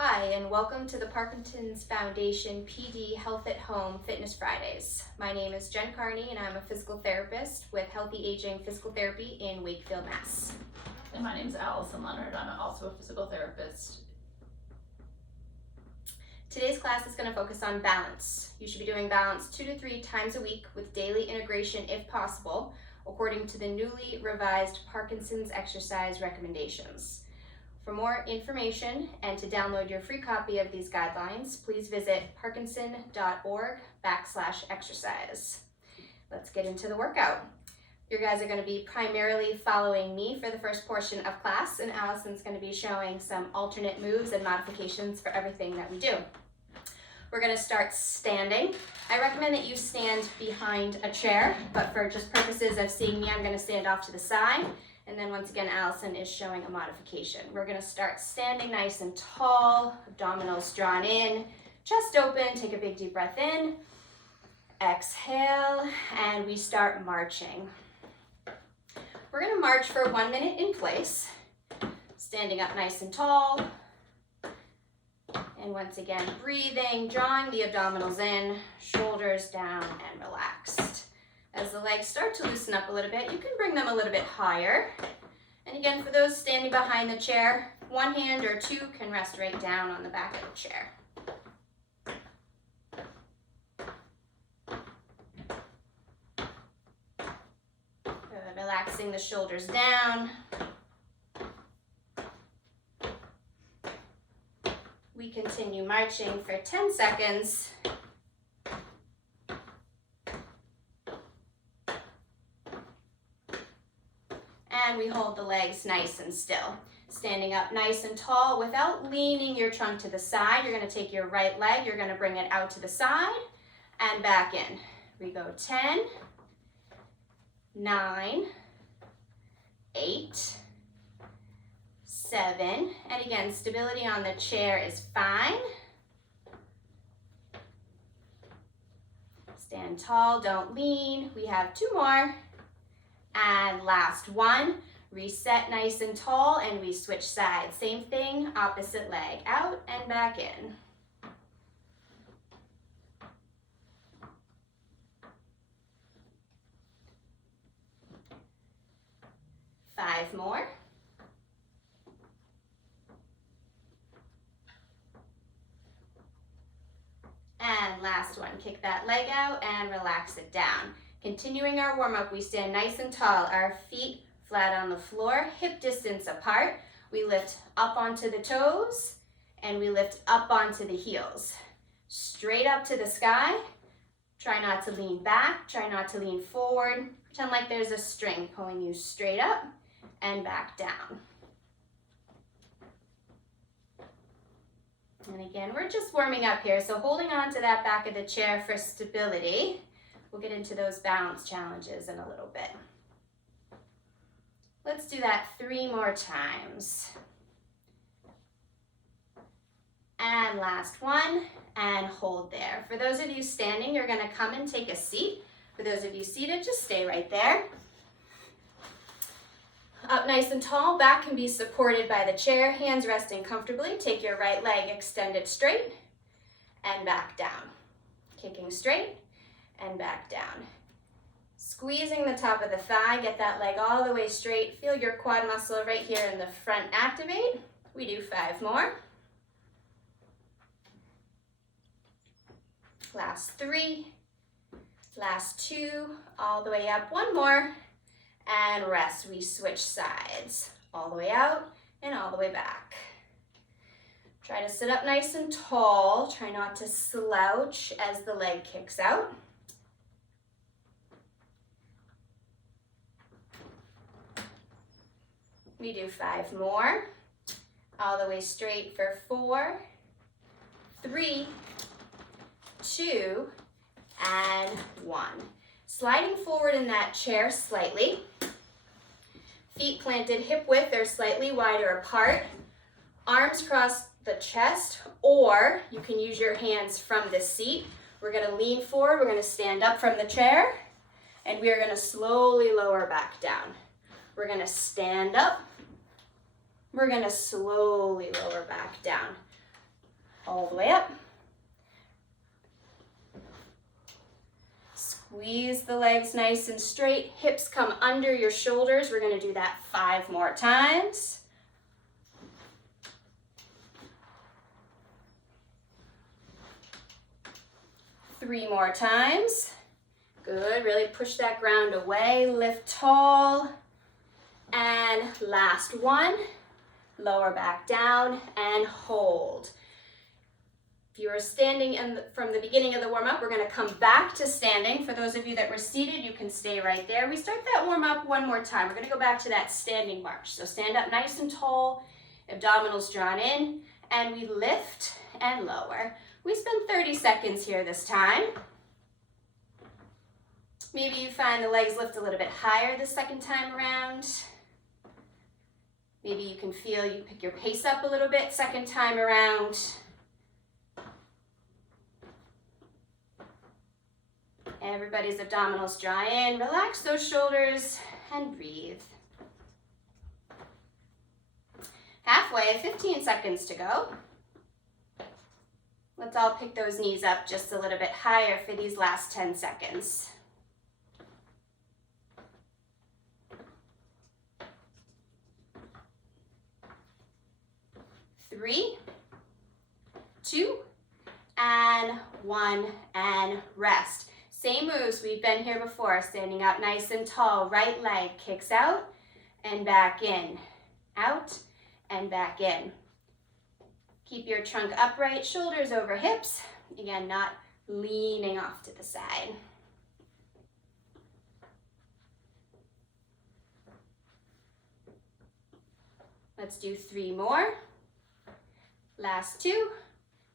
Hi, and welcome to the Parkinson's Foundation PD Health at Home Fitness Fridays. My name is Jen Cairney, and I'm a physical therapist with Healthy Aging Physical Therapy in Wakefield, Mass. And my name is Allison Leonard. I'm also a physical therapist. Today's class is going to focus on balance. You should be doing balance 2 to 3 times a week with daily integration if possible, according to the newly revised Parkinson's exercise recommendations. For more information and to download your free copy of these guidelines, please visit parkinson.org/exercise. Let's get into the workout. You guys are going to be primarily following me for the first portion of class, and Allison's going to be showing some alternate moves and modifications for everything that we do. We're going to start standing. I recommend that you stand behind a chair, but for just purposes of seeing me, I'm going to stand off to the side. And then once again, Allison is showing a modification. We're gonna start standing nice and tall, abdominals drawn in, chest open, take a big deep breath in, exhale, and we start marching. We're gonna march for 1 minute in place, standing up nice and tall. And once again, breathing, drawing the abdominals in, shoulders down and relaxed. As the legs start to loosen up a little bit, you can bring them a little bit higher. And again, for those standing behind the chair, one hand or two can rest right down on the back of the chair. Relaxing the shoulders down. We continue marching for 10 seconds. And we hold the legs nice and still. Standing up nice and tall without leaning your trunk to the side. You're going to take your right leg, you're going to bring it out to the side and back in. We go 10, 9, 8, 7, and again, stability on the chair is fine. Stand tall, don't lean. We have 2 more. And last one, reset nice and tall, and we switch sides. Same thing, opposite leg, out and back in. Five more. And last one, kick that leg out and relax it down. Continuing our warm-up, we stand nice and tall, our feet flat on the floor, hip distance apart. We lift up onto the toes and we lift up onto the heels. Straight up to the sky. Try not to lean back, try not to lean forward. Pretend like there's a string pulling you straight up and back down. And again, we're just warming up here, so holding on to that back of the chair for stability. We'll get into those balance challenges in a little bit. Let's do that 3 more times. And last one, and hold there. For those of you standing, you're gonna come and take a seat. For those of you seated, just stay right there. Up nice and tall, back can be supported by the chair, hands resting comfortably. Take your right leg extended straight and back down. Kicking straight and back down. Squeezing the top of the thigh, get that leg all the way straight. Feel your quad muscle right here in the front activate. We do 5 more. Last 3, last 2, all the way up, 1 more, and rest. We switch sides, all the way out and all the way back. Try to sit up nice and tall. Try not to slouch as the leg kicks out. We do 5 more, all the way straight for 4, 3, 2, and 1. Sliding forward in that chair slightly. Feet planted hip width or slightly wider apart. Arms cross the chest, or you can use your hands from the seat. We're going to lean forward, we're going to stand up from the chair, and we are going to slowly lower back down. We're going to stand up. We're going to slowly lower back down. all the way up. Squeeze the legs nice and straight. Hips come under your shoulders. We're going to do that 5 more times. Three more times. Good. Really push that ground away. Lift tall. And last one. Lower back down and hold. If you were standing from the beginning of the warm-up, we're going to come back to standing. For those of you that were seated, you can stay right there. We start that warm-up one more time. We're going to go back to that standing march. So stand up nice and tall, abdominals drawn in, and we lift and lower. We spend 30 seconds here this time. Maybe you find the legs lift a little bit higher the second time around. Maybe you can feel you pick your pace up a little bit second time around. Everybody's abdominals draw in. Relax those shoulders and breathe. Halfway, 15 seconds to go. Let's all pick those knees up just a little bit higher for these last 10 seconds. 3, 2, and 1, and rest. Same moves, we've been here before. Standing up nice and tall, right leg kicks out and back in, out and back in. Keep your trunk upright, shoulders over hips. Again, not leaning off to the side. Let's do 3 more. Last 2.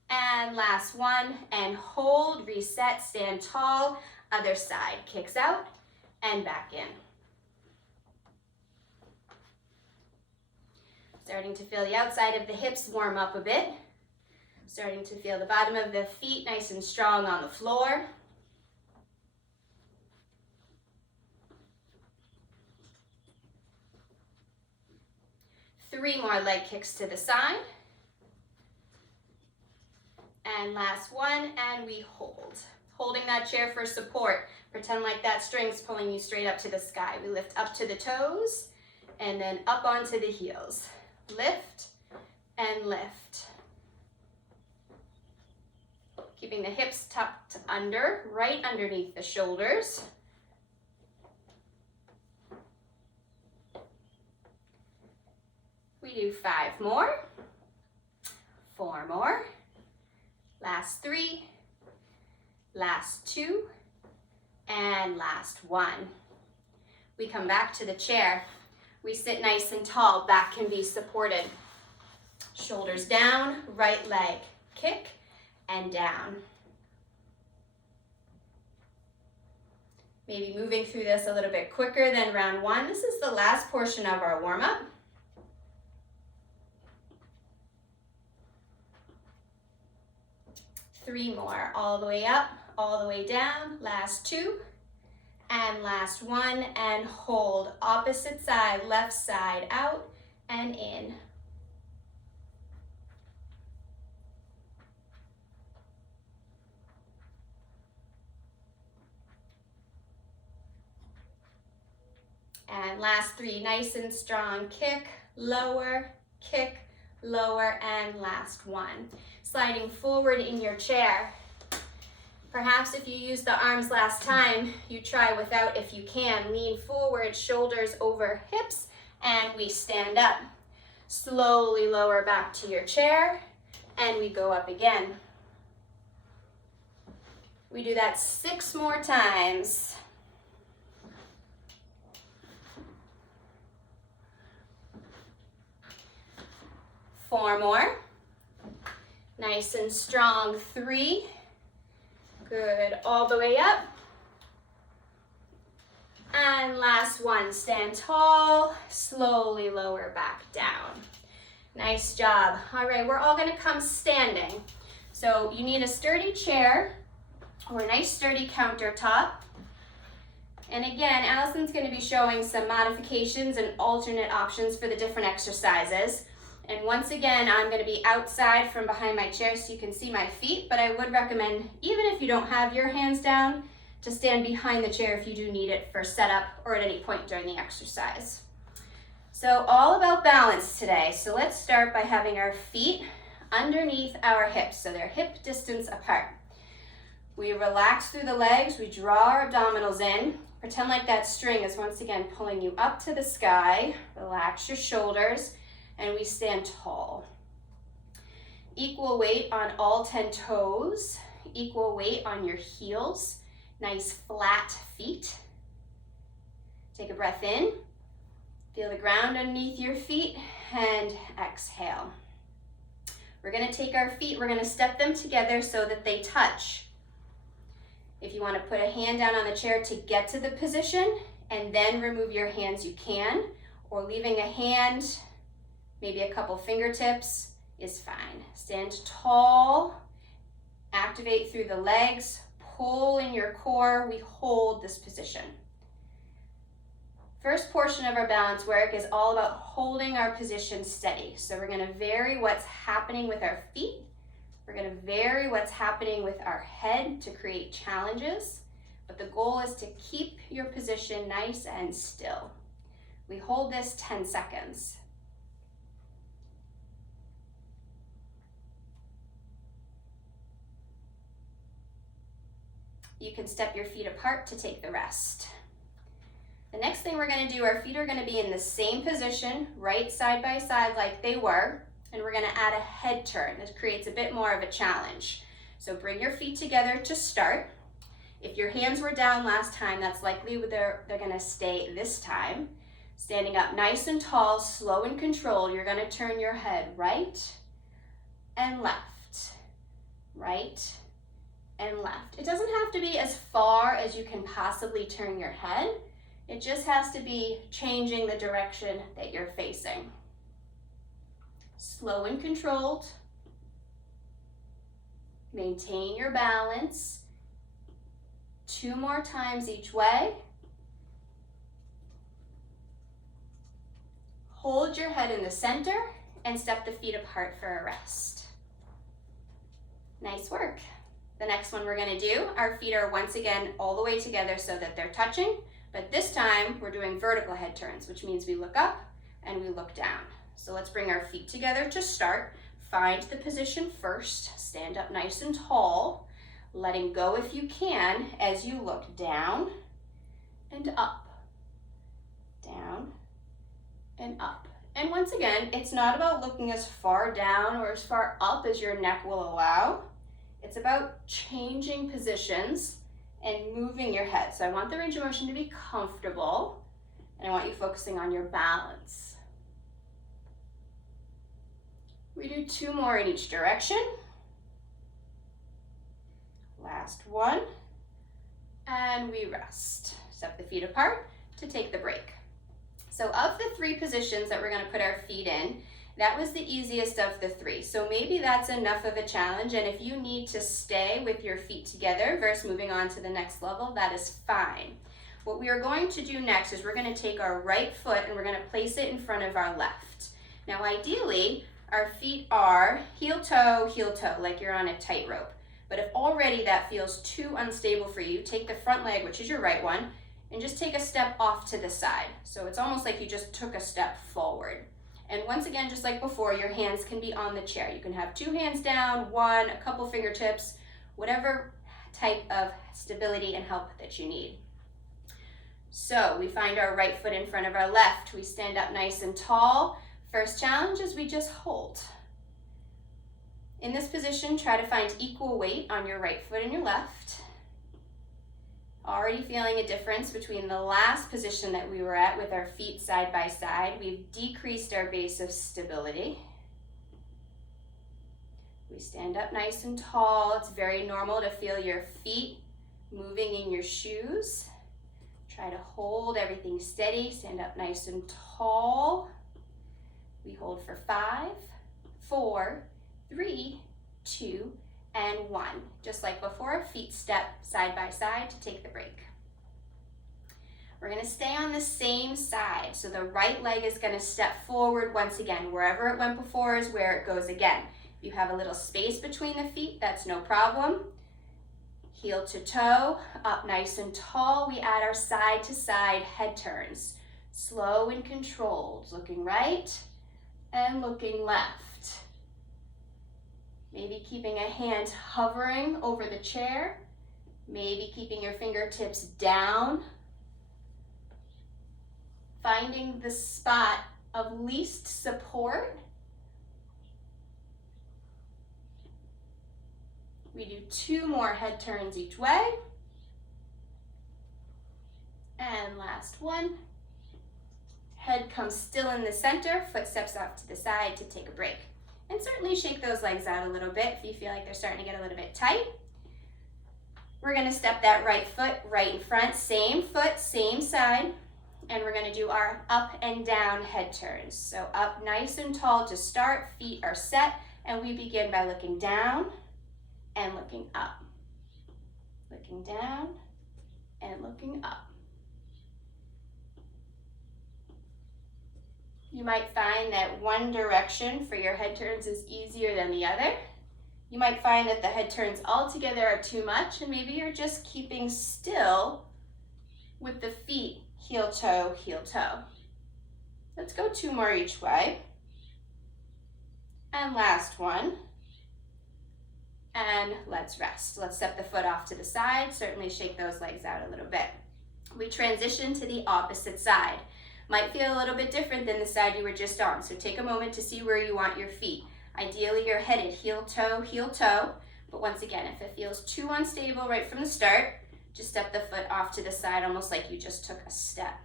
And last 1, and hold, reset, stand tall, other side, kicks out and back in. Starting to feel the outside of the hips warm up a bit. Starting to feel the bottom of the feet nice and strong on the floor. Three more leg kicks to the side. And last 1, and we hold. Holding that chair for support. Pretend like that string's pulling you straight up to the sky. We lift up to the toes, and then up onto the heels. Lift and lift. Keeping the hips tucked under, right underneath the shoulders. We do 5 more, 4 more. Last 3, last 2, and last 1. We come back to the chair. We sit nice and tall, back can be supported. Shoulders down, right leg kick and down. Maybe moving through this a little bit quicker than round 1. This is the last portion of our warm-up. 3 more, all the way up, all the way down, last 2, and last 1, and hold. Opposite side, left side, out and in. And last 3, nice and strong, kick, lower, and last 1. Sliding forward in your chair. Perhaps if you used the arms last time, you try without if you can. Lean forward, shoulders over hips, and we stand up. Slowly lower back to your chair, and we go up again. We do that 6 more times. Four more. Nice and strong, 3. Good, all the way up. And last 1, stand tall, slowly lower back down. Nice job. All right, we're all gonna come standing. So you need a sturdy chair or a nice sturdy countertop. And again, Allison's gonna be showing some modifications and alternate options for the different exercises. And once again, I'm gonna be outside from behind my chair so you can see my feet, but I would recommend, even if you don't have your hands down, to stand behind the chair if you do need it for setup or at any point during the exercise. So all about balance today. So let's start by having our feet underneath our hips, so they're hip distance apart. We relax through the legs, we draw our abdominals in, pretend like that string is once again pulling you up to the sky, relax your shoulders, and we stand tall. Equal weight on all 10 toes, equal weight on your heels, nice flat feet. Take a breath in, feel the ground underneath your feet, and exhale. We're gonna take our feet, we're gonna step them together so that they touch. If you wanna put a hand down on the chair to get to the position and then remove your hands, you can, or leaving a hand, maybe a couple fingertips is fine. Stand tall, activate through the legs, pull in your core, we hold this position. First portion of our balance work is all about holding our position steady. So we're gonna vary what's happening with our feet. We're gonna vary what's happening with our head to create challenges, but the goal is to keep your position nice and still. We hold this 10 seconds. You can step your feet apart to take the rest. The next thing we're gonna do, our feet are gonna be in the same position, right side by side like they were, and we're gonna add a head turn. This creates a bit more of a challenge. So bring your feet together to start. If your hands were down last time, that's likely they're gonna stay this time. Standing up nice and tall, slow and controlled, you're gonna turn your head right and left, right and left. It doesn't have to be as far as you can possibly turn your head. It just has to be changing the direction that you're facing. Slow and controlled. Maintain your balance. 2 more times each way. Hold your head in the center and step the feet apart for a rest. Nice work. The next one we're gonna do, our feet are once again all the way together so that they're touching, but this time we're doing vertical head turns, which means we look up and we look down. So let's bring our feet together to start. Find the position first, stand up nice and tall, letting go if you can as you look down and up, down and up. And once again, it's not about looking as far down or as far up as your neck will allow. It's about changing positions and moving your head. So I want the range of motion to be comfortable, and I want you focusing on your balance. We do 2 more in each direction. Last one, and we rest. Step the feet apart to take the break. So of the 3 positions that we're gonna put our feet in, that was the easiest of the 3. So maybe that's enough of a challenge, and if you need to stay with your feet together versus moving on to the next level, that is fine. What we are going to do next is we're gonna take our right foot and we're gonna place it in front of our left. Now ideally, our feet are heel toe, like you're on a tightrope. But if already that feels too unstable for you, take the front leg, which is your right one, and just take a step off to the side. So it's almost like you just took a step forward. And once again, just like before, your hands can be on the chair. You can have 2 hands down, 1, a couple fingertips, whatever type of stability and help that you need. So we find our right foot in front of our left. We stand up nice and tall. First challenge is we just hold. In this position, try to find equal weight on your right foot and your left. Already feeling a difference between the last position that we were at with our feet side by side. We've decreased our base of stability. We stand up nice and tall. It's very normal to feel your feet moving in your shoes. Try to hold everything steady. Stand up nice and tall. We hold for 5, 4, 3, 2, and 1. Just like before, feet step side by side to take the break. We're gonna stay on the same side. So the right leg is gonna step forward once again. Wherever it went before is where it goes again. If you have a little space between the feet, that's no problem. Heel to toe, up nice and tall. We add our side to side head turns. Slow and controlled, looking right and looking left. Maybe keeping a hand hovering over the chair. Maybe keeping your fingertips down. Finding the spot of least support. We do 2 more head turns each way. And last one. Head comes still in the center, foot steps off to the side to take a break. And certainly shake those legs out a little bit if you feel like they're starting to get a little bit tight. We're gonna step that right foot right in front, same foot, same side. And we're gonna do our up and down head turns. So up nice and tall to start, feet are set, and we begin by looking down and looking up. Looking down and looking up. You might find that one direction for your head turns is easier than the other. You might find that the head turns altogether are too much, and maybe you're just keeping still with the feet heel, toe, heel, toe. Let's go 2 more each way. And last one. And let's rest. Let's step the foot off to the side. Certainly shake those legs out a little bit. We transition to the opposite side. Might feel a little bit different than the side you were just on, so take a moment to see where you want your feet. Ideally, you're headed heel, toe, but once again, if it feels too unstable right from the start, just step the foot off to the side, almost like you just took a step.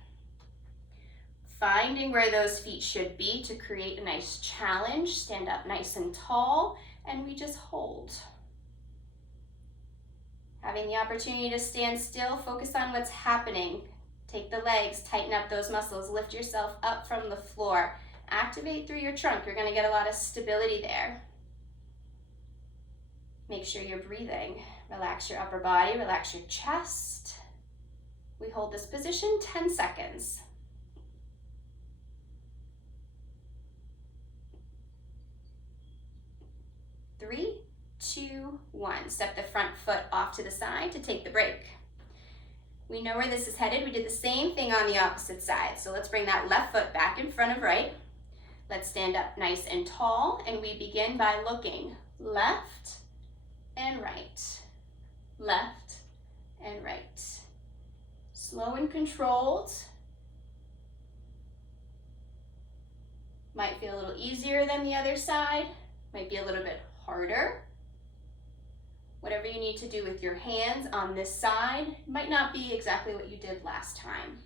Finding where those feet should be to create a nice challenge. Stand up nice and tall, and we just hold. Having the opportunity to stand still, focus on what's happening. Take the legs, tighten up those muscles, lift yourself up from the floor. Activate through your trunk. You're gonna get a lot of stability there. Make sure you're breathing. Relax your upper body, relax your chest. We hold this position 10 seconds. 3, 2, 1. Step the front foot off to the side to take the break. We know where this is headed. We did the same thing on the opposite side. So let's bring that left foot back in front of right. Let's stand up nice and tall, and we begin by looking left and right. Left and right. Slow and controlled. Might feel a little easier than the other side. Might be a little bit harder. Whatever you need to do with your hands on this side might not be exactly what you did last time.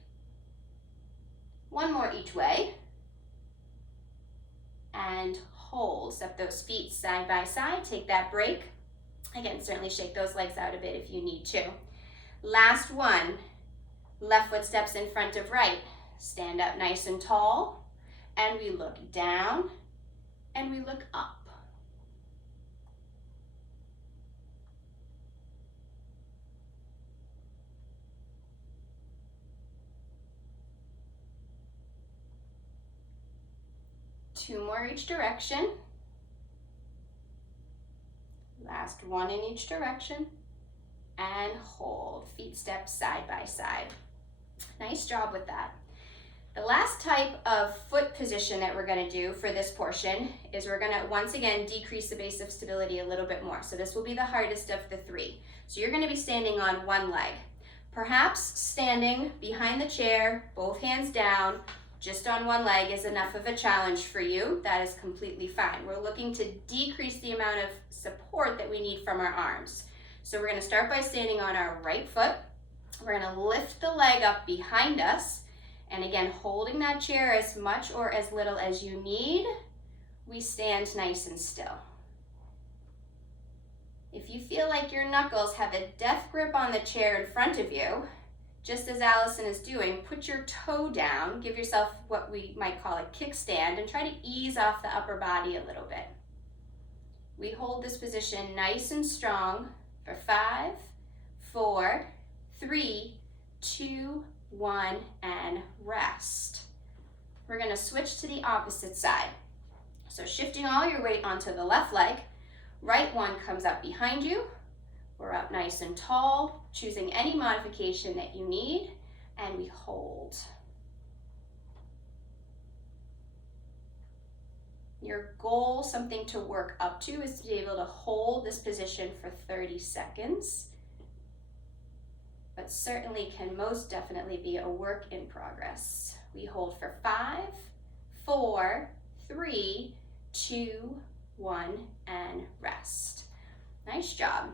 1 more each way. And hold. Step those feet side by side. Take that break. Again, certainly shake those legs out a bit if you need to. Last one. Left foot steps in front of right. Stand up nice and tall. And we look down and we look up. Two more each direction. Last one in each direction. And hold. Feet step side by side. Nice job with that. The last type of foot position that we're going to do for this portion is we're going to once again decrease the base of stability a little bit more. So this will be the hardest of the 3. So you're going to be standing on one leg. Perhaps standing behind the chair, both hands down, just on one leg is enough of a challenge for you. That is completely fine. We're looking to decrease the amount of support that we need from our arms. So we're going to start by standing on our right foot. We're going to lift the leg up behind us. And again, holding that chair as much or as little as you need, we stand nice and still. If you feel like your knuckles have a death grip on the chair in front of you, just as Allison is doing, put your toe down, give yourself what we might call a kickstand, and try to ease off the upper body a little bit. We hold this position nice and strong for 5, 4, 3, 2, 1, and rest. We're gonna switch to the opposite side. So shifting all your weight onto the left leg, right one comes up behind you. We're up nice and tall, choosing any modification that you need, and we hold. Your goal, something to work up to, is to be able to hold this position for 30 seconds, but certainly can most definitely be a work in progress. We hold for 5, 4, 3, 2, 1, and rest. Nice job.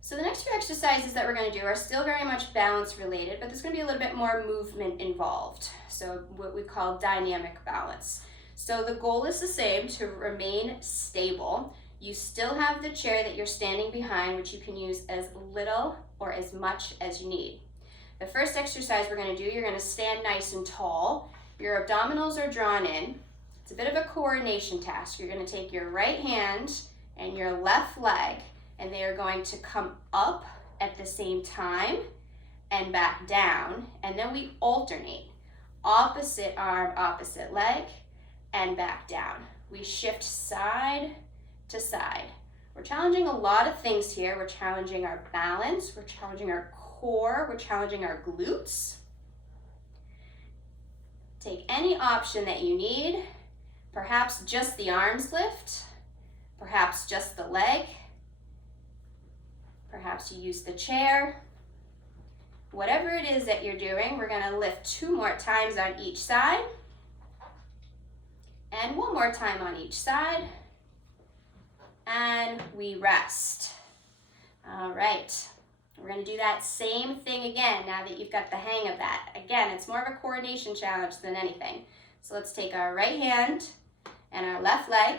So the next few exercises that we're going to do are still very much balance related, but there's going to be a little bit more movement involved. So what we call dynamic balance. So the goal is the same, to remain stable. You still have the chair that you're standing behind, which you can use as little or as much as you need. The first exercise we're going to do, you're going to stand nice and tall. Your abdominals are drawn in. It's a bit of a coordination task. You're going to take your right hand and your left leg, and they are going to come up at the same time and back down, and then we alternate. Opposite arm, opposite leg, and back down. We shift side to side. We're challenging a lot of things here. We're challenging our balance, we're challenging our core, we're challenging our glutes. Take any option that you need, perhaps just the arms lift, perhaps just the leg, perhaps you use the chair. Whatever it is that you're doing, we're going to lift 2 more times on each side, and 1 more time on each side, and we rest. All right, we're going to do that same thing again now that you've got the hang of that. Again, it's more of a coordination challenge than anything. So let's take our right hand and our left leg,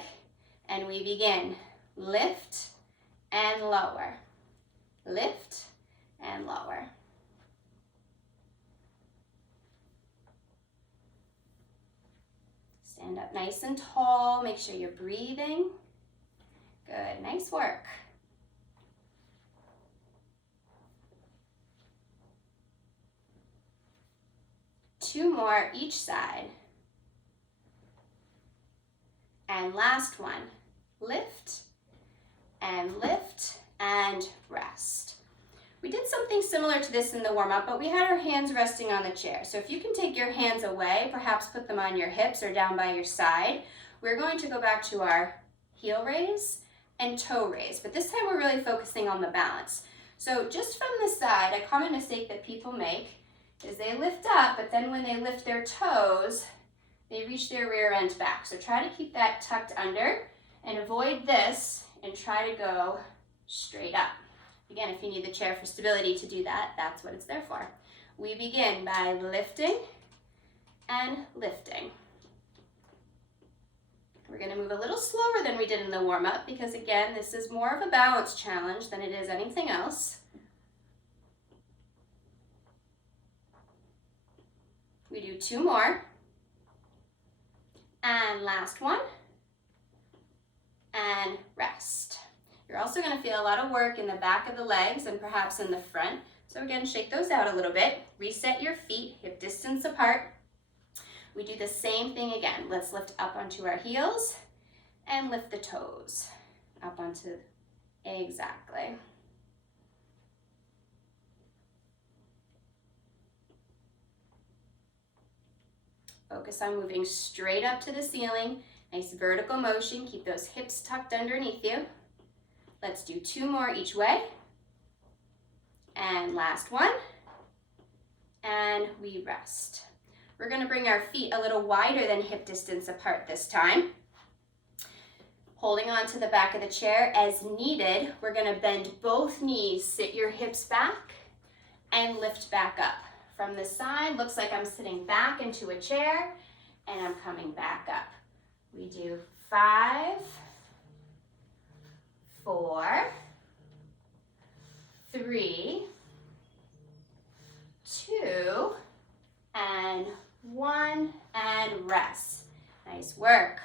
and we begin. Lift and lower. Lift and lower. Stand up nice and tall. Make sure you're breathing. Good, nice work. Two more each side. And last one. Lift and rest. We did something similar to this in the warm-up, but we had our hands resting on the chair. So if you can take your hands away, perhaps put them on your hips or down by your side, we're going to go back to our heel raise and toe raise, but this time we're really focusing on the balance. So just from the side, a common mistake that people make is they lift up, but then when they lift their toes, they reach their rear end back. So try to keep that tucked under and avoid this and try to go straight up. Again, if you need the chair for stability to do that, that's what it's there for. We begin by lifting and lifting. We're going to move a little slower than we did in the warm-up because, again, this is more of a balance challenge than it is anything else. We do 2 more. And last one. And rest. You're also going to feel a lot of work in the back of the legs and perhaps in the front. So again, shake those out a little bit. Reset your feet, hip distance apart. We do the same thing again. Let's lift up onto our heels and lift the toes up onto, exactly. Focus on moving straight up to the ceiling. Nice vertical motion. Keep those hips tucked underneath you. Let's do 2 more each way. And last one. And we rest. We're going to bring our feet a little wider than hip distance apart this time. Holding on to the back of the chair as needed, we're going to bend both knees, sit your hips back, and lift back up. From the side, looks like I'm sitting back into a chair, and I'm coming back up. We do 5, 4, 3, 2, and 1, and rest. Nice work.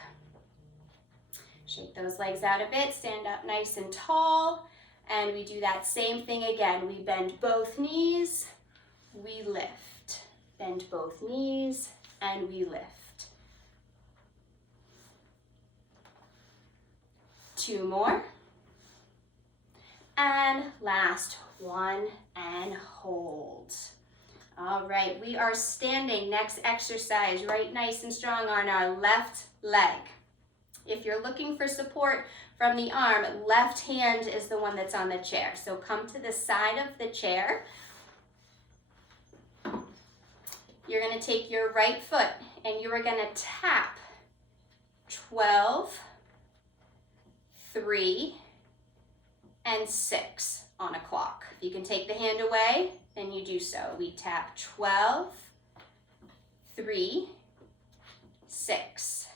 Shake those legs out a bit, stand up nice and tall, and we do that same thing again. We bend both knees, we lift. Bend both knees and we lift. 2 more. And last 1 and hold. All right, we are standing. Next exercise, right nice and strong on our left leg. If you're looking for support from the arm, left hand is the one that's on the chair. So come to the side of the chair. You're gonna take your right foot and you are gonna tap 12, 3, and 6 on a clock. If you can take the hand away, then you do so. We tap 12, 3, 6.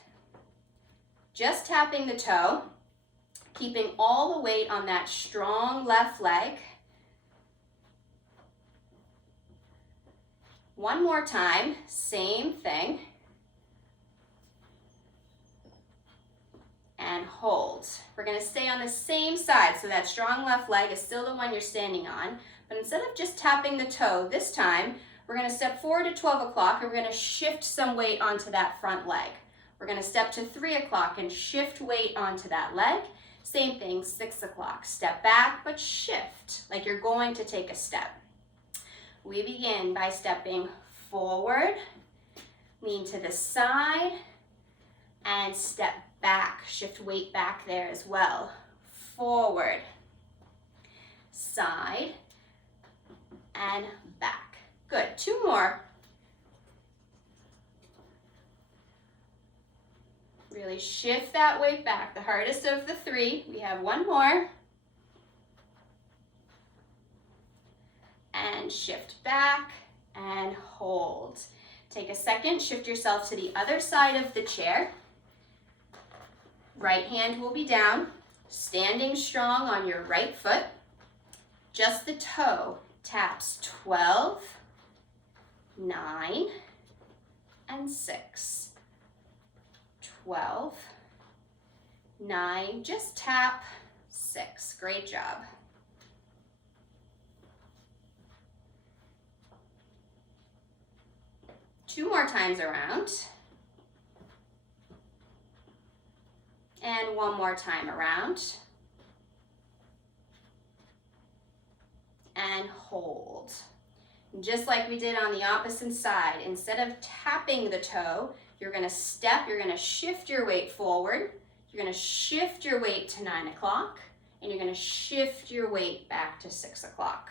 Just tapping the toe, keeping all the weight on that strong left leg. 1 more time, same thing. And hold. We're gonna stay on the same side, so that strong left leg is still the one you're standing on, but instead of just tapping the toe, this time, we're gonna step forward to 12 o'clock and we're gonna shift some weight onto that front leg. We're gonna step to 3 o'clock and shift weight onto that leg. Same thing, 6 o'clock. Step back, but shift, like you're going to take a step. We begin by stepping forward, lean to the side, and step back. Shift weight back there as well. Forward, side, and back. Good, 2 more. Really shift that weight back. The hardest of the 3. We have 1 more. And shift back and hold. Take a second, shift yourself to the other side of the chair. Right hand will be down, standing strong on your right foot. Just the toe taps 12, 9, and 6. 12, 9, just tap 6. Great job. Two more times around. And 1 more time around. And hold. And just like we did on the opposite side, instead of tapping the toe, you're gonna step, you're gonna shift your weight forward, you're gonna shift your weight to 9 o'clock, and you're gonna shift your weight back to 6 o'clock.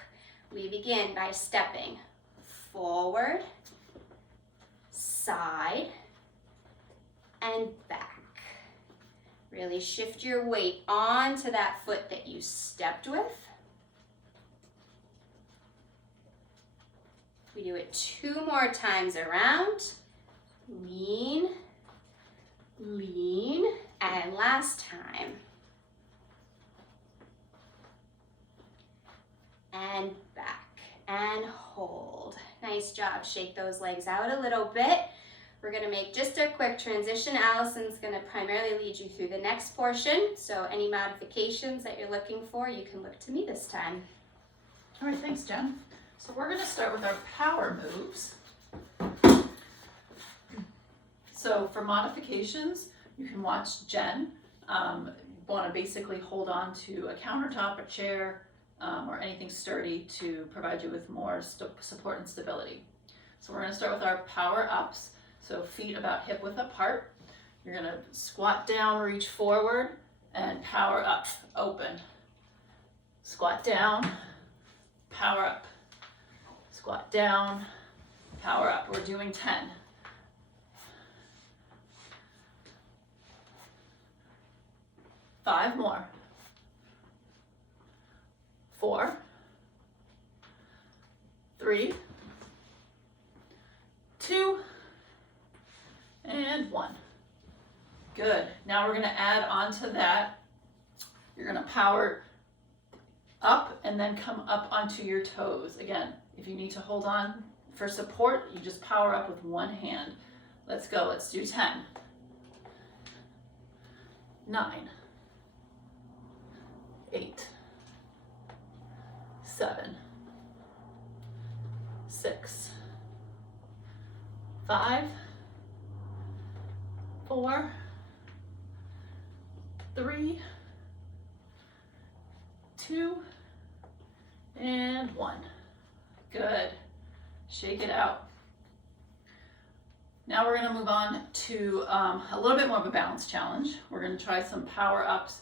We begin by stepping forward, side, and back. Really shift your weight onto that foot that you stepped with. We do it 2 more times around. Lean, lean, and last time. And back, and hold. Nice job. Shake those legs out a little bit. We're gonna make just a quick transition. Allison's gonna primarily lead you through the next portion. So any modifications that you're looking for, you can look to me this time. All right, thanks, Jen. So we're gonna start with our power moves. So for modifications, you can watch Jen. Want to basically hold on to a countertop, a chair, or anything sturdy to provide you with more support and stability. So we're going to start with our power ups. So feet about hip width apart. You're going to squat down, reach forward, and power up, open. Squat down, power up. Squat down, power up. We're doing 10. Five more. 4, 3, 2, and 1. Good. Now we're going to add on to that. You're going to power up and then come up onto your toes. Again, if you need to hold on for support, you just power up with one hand. Let's go. Let's do 10. 9, 8, 7, 6, 5, 4, 3, 2, and 1. Good. Shake it out. Now we're going to move on to a little bit more of a balance challenge. We're going to try some power ups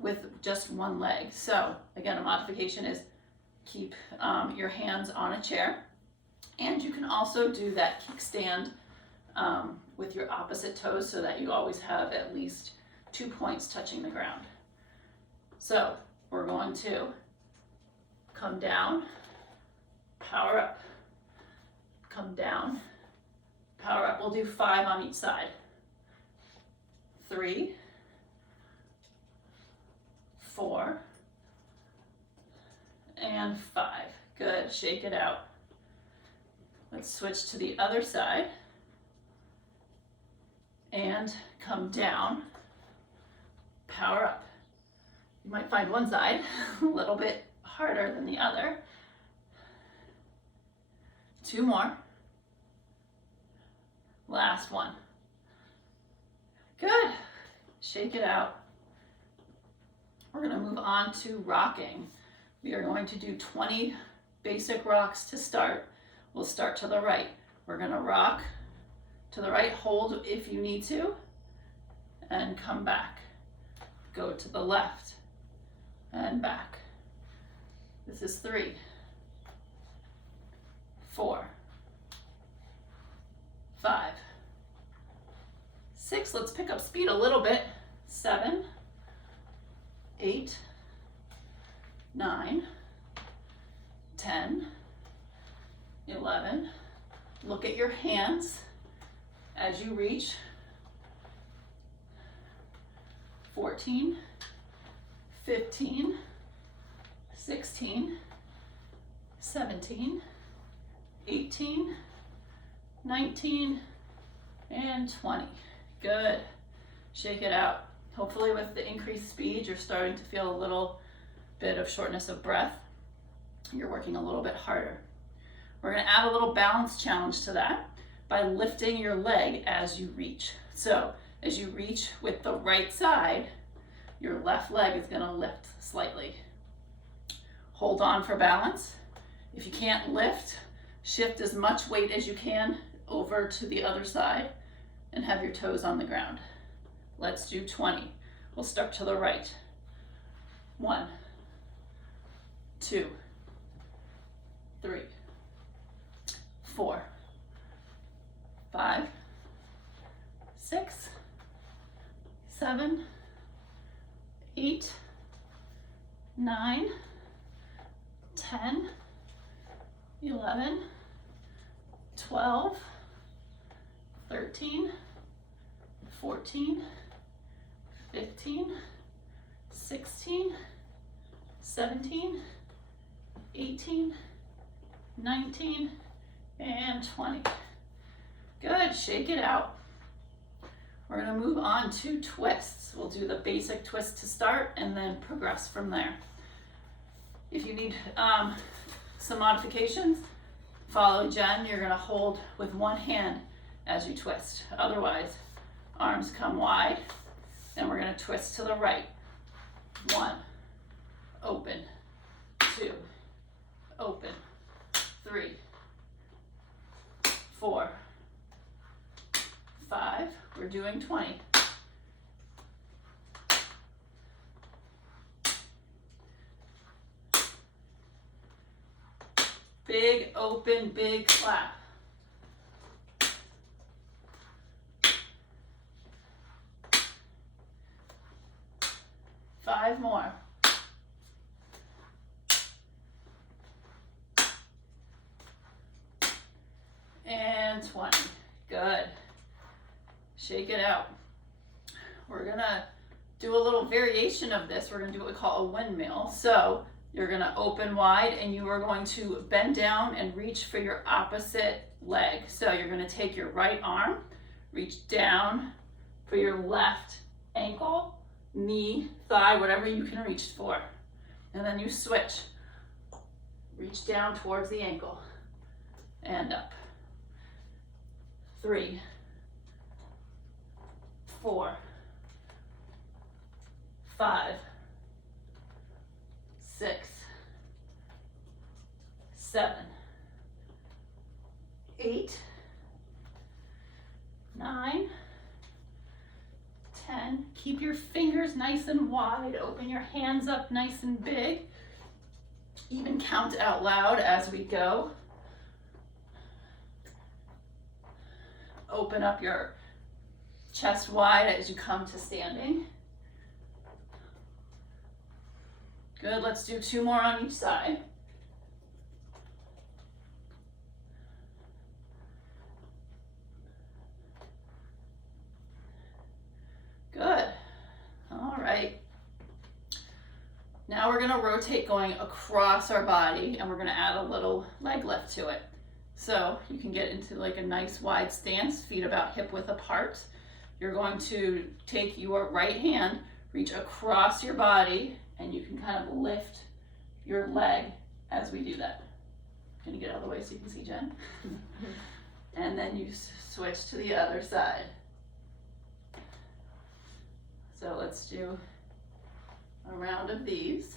with just one leg. So again, a modification is keep your hands on a chair, and you can also do that kickstand with your opposite toes so that you always have at least 2 points touching the ground. So we're going to come down, power up, come down, power up. We'll do 5 on each side. 3, 4, and 5. Good, shake it out. Let's switch to the other side and come down, power up. You might find one side a little bit harder than the other. 2 more. Last one. Good. Shake it out. We're going to move on to rocking. We are going to do 20 basic rocks to start. We'll start to the right. We're going to rock to the right, hold if you need to, and come back. Go to the left and back. This is 3, 4, 5, 6. Let's pick up speed a little bit. 7, 8, 9, 10, 11. Look at your hands as you reach. 14, 15, 16, 17, 18, 19, and 20. Good. Shake it out. Hopefully with the increased speed, you're starting to feel a little bit of shortness of breath. You're working a little bit harder. We're going to add a little balance challenge to that by lifting your leg as you reach. So as you reach with the right side, your left leg is going to lift slightly. Hold on for balance. If you can't lift, shift as much weight as you can over to the other side and have your toes on the ground. Let's do 20. We'll start to the right. 1, 2, 3, 4, 5, 6, 7, 8, 9, 10, 11, 12, 13, 14, 15, 16, 17, 18, 19, and 20. Good, shake it out. We're going to move on to twists. We'll do the basic twist to start and then progress from there. If you need some modifications, follow Jen. You're going to hold with one hand as you twist. Otherwise, arms come wide, and we're going to twist to the right. 1, open, 2, open, 3, 4, 5. We're doing 20. Big open, big clap. Five more. And 20. Good. Shake it out. We're gonna do a little variation of this. We're gonna do what we call a windmill. So you're gonna open wide and you are going to bend down and reach for your opposite leg. So you're gonna take your right arm, reach down for your left ankle, knee, thigh, whatever you can reach for. And then you switch. Reach down towards the ankle. and up. 3, 4, 5, 6, 7, 8, 9, 10. Keep your fingers nice and wide. Open your hands up nice and big. Even count out loud as we go. Open up your chest wide as you come to standing. Good, let's do 2 more on each side. Good. All right. Now we're going to rotate going across our body, and we're going to add a little leg lift to it. So you can get into like a nice wide stance, feet about hip width apart. You're going to take your right hand, reach across your body, and you can kind of lift your leg as we do that. Can you get out of the way so you can see Jen? And then you switch to the other side. So let's do a round of these.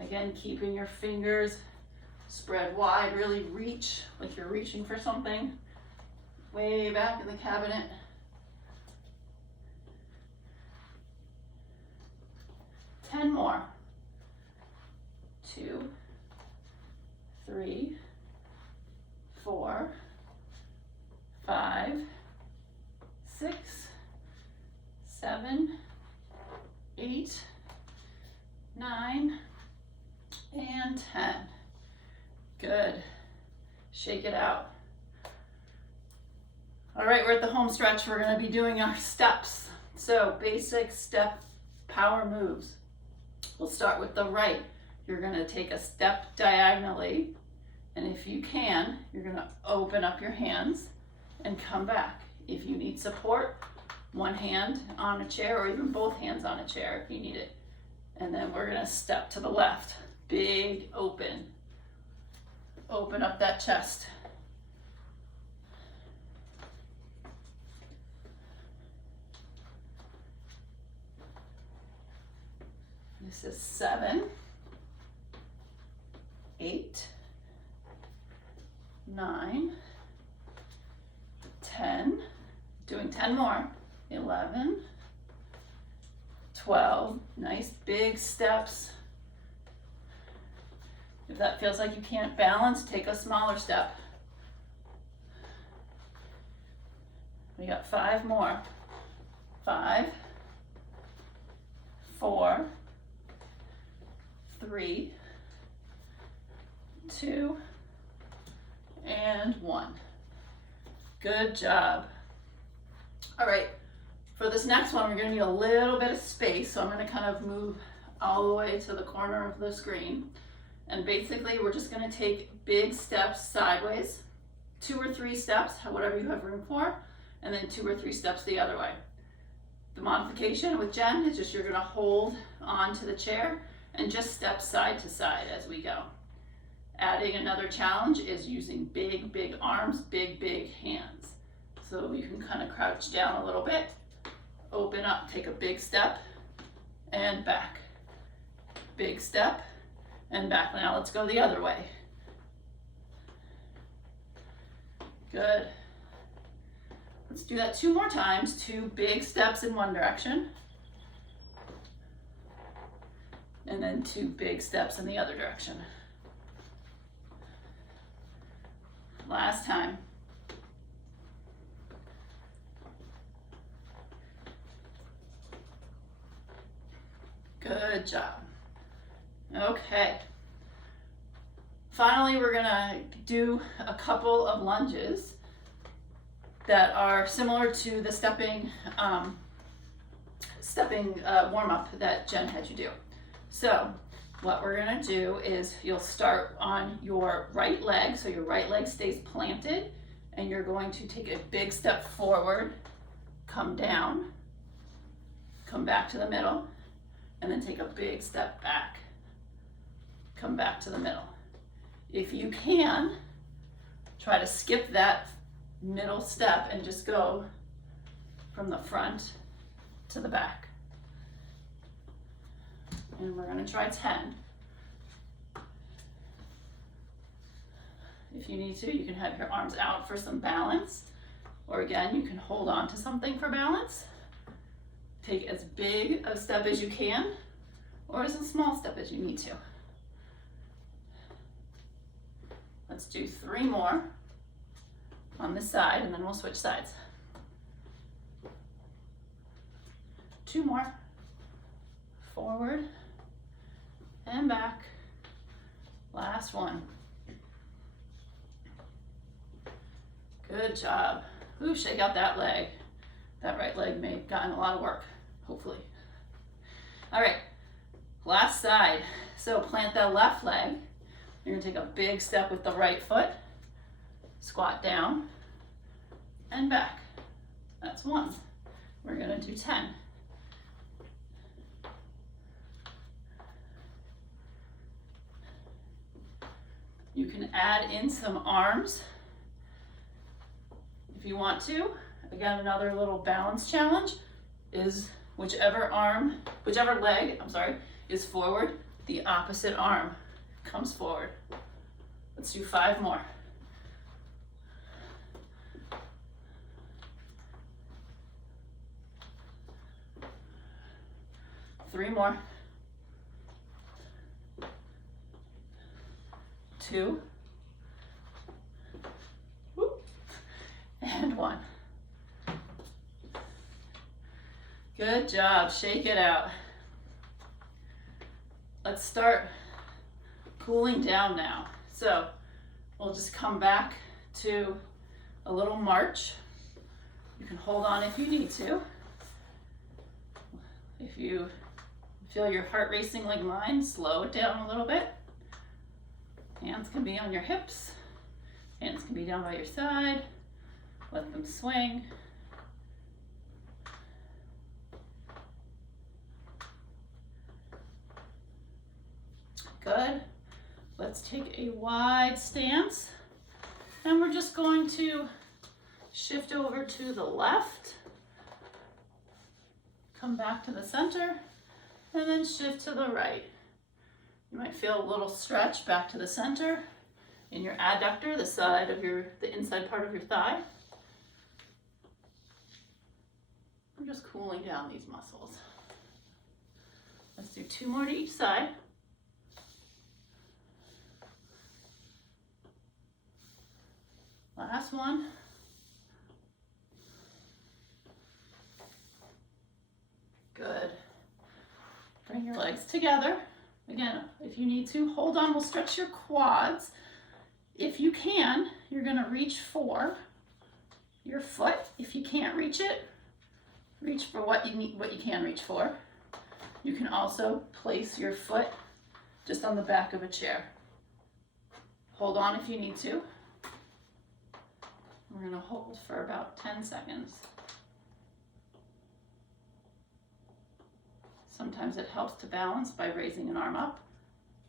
Again, keeping your fingers spread wide, really reach like you're reaching for something way back in the cabinet. Ten more. 2, 3, 4, 5, 6, 7, 8, 9, and 10. Good. Shake it out. All right, we're at the home stretch. We're going to be doing our steps. So basic step power moves. We'll start with the right. You're going to take a step diagonally, and if you can, you're going to open up your hands and come back. If you need support, one hand on a chair or even both hands on a chair if you need it. And then we're going to step to the left. Big open. Open up that chest. This is 7, 8, 9, 10, doing 10 more, 11, 12, nice big steps. If that feels like you can't balance, take a smaller step. We got 5 more. 5, 4, 3, 2, and 1. Good job. All right, for this next one, we're gonna need a little bit of space, so I'm gonna kind of move all the way to the corner of the screen. And basically, we're just gonna take big steps sideways, 2 or 3 steps, whatever you have room for, and then 2 or 3 steps the other way. The modification with Jen is just you're gonna hold on to the chair and just step side to side as we go. Adding another challenge is using big, big arms, big, big hands. So you can kind of crouch down a little bit, open up, take a big step, and back. Big step, and back. Now let's go the other way. Good. Let's do that 2 more times. 2 big steps in one direction. And then 2 big steps in the other direction. Last time. Good job. Okay. Finally, we're gonna do a couple of lunges that are similar to the stepping warm-up that Jen had you do. So what we're gonna do is you'll start on your right leg, so your right leg stays planted, and you're going to take a big step forward, come down, come back to the middle, and then take a big step back. come back to the middle. If you can, try to skip that middle step and just go from the front to the back. And we're gonna try 10. If you need to, you can have your arms out for some balance. Or again, you can hold on to something for balance. Take as big a step as you can, or as a small step as you need to. Let's do 3 more on this side, and then we'll switch sides. 2 more. Forward and back. Last one. Good job. Ooh, shake out that leg. That right leg may have gotten a lot of work, hopefully. All right, last side. So plant that left leg. You're gonna take a big step with the right foot. Squat down and back. That's 1. We're gonna do 10. You can add in some arms if you want to. Again, another little balance challenge is whichever leg, is forward, the opposite arm comes forward. Let's do 5 more. Three more. 2. Whoop. And 1. Good job, shake it out. Let's start cooling down now. So we'll just come back to a little march. You can hold on if you need to. If you feel your heart racing like mine, slow it down a little bit. Hands can be on your hips. Hands can be down by your side. Let them swing. Good. Let's take a wide stance. And we're just going to shift over to the left. Come back to the center. And then shift to the right. You might feel a little stretch back to the center in your adductor, the inside part of your thigh. We're just cooling down these muscles. Let's do 2 more to each side. Last one. Good. Bring your legs together. Again, if you need to, hold on, we'll stretch your quads. If you can, you're gonna reach for your foot. If you can't reach it, reach for what you can reach for. You can also place your foot just on the back of a chair. Hold on if you need to. We're gonna hold for about 10 seconds. Sometimes it helps to balance by raising an arm up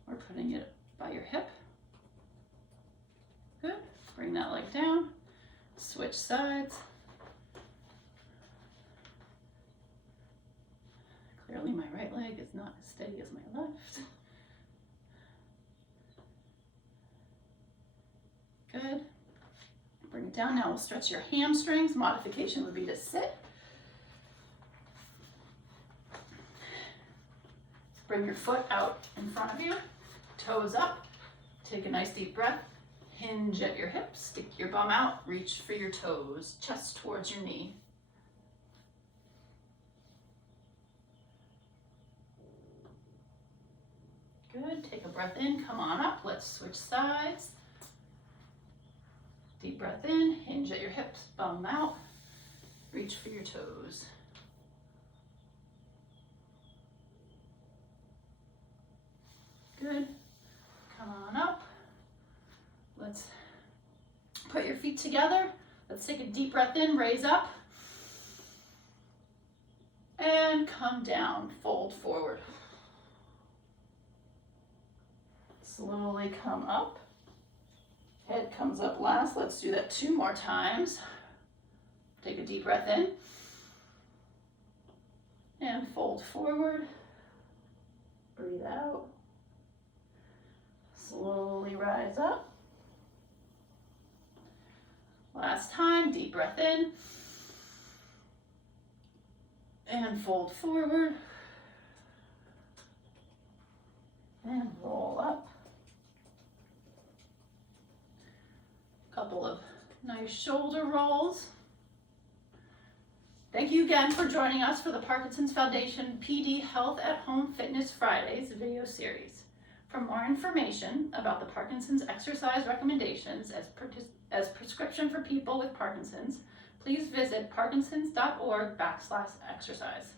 or putting it by your hip. Good. Bring that leg down. Switch sides. Clearly my right leg is not as steady as my left. Good. Bring it down. Now we'll stretch your hamstrings. Modification would be to sit. Bring your foot out in front of you, toes up, take a nice deep breath, hinge at your hips, stick your bum out, reach for your toes, chest towards your knee. Good, take a breath in, come on up, let's switch sides. Deep breath in, hinge at your hips, bum out, reach for your toes. Good. Come on up. Let's put your feet together. Let's take a deep breath in, raise up. And come down, fold forward. Slowly come up. Head comes up last. Let's do that 2 more times. Take a deep breath in. And fold forward. Breathe out. Slowly rise up. Last time, deep breath in. And fold forward. And roll up. Couple of nice shoulder rolls. Thank you again for joining us for the Parkinson's Foundation PD Health at Home Fitness Fridays video series. For more information about the Parkinson's exercise recommendations as prescription for people with Parkinson's, please visit parkinsons.org/exercise.